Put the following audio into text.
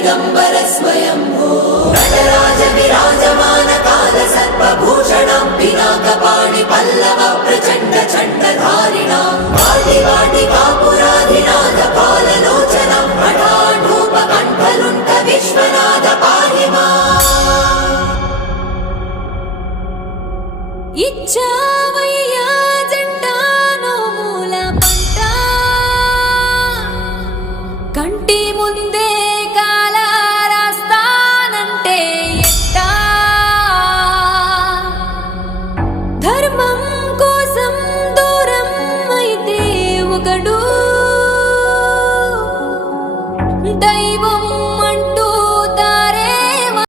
दिगंबर स्वयंभो नटराज विराजमान काल सर्पभूषणं पिनाकपाणि पल्लव प्रचंड चंडधारिणां वाटि वाटि